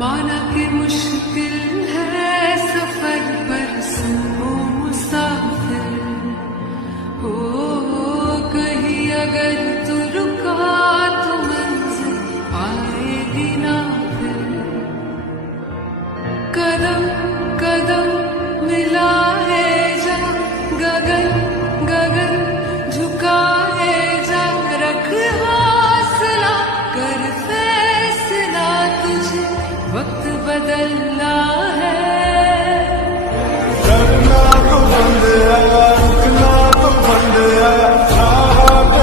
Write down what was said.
माना कि मुश्किल है सफर पर सुनो मुसाफिर हो, कहीं अगर तू रुका तो मंजिल आएगी ना फिर। कदम कदम मिलाए जा, गगन गगन झुकाए जा, रख हौसला कर फैसला, तुझे वक्त बदलना है। डरना तो बंद है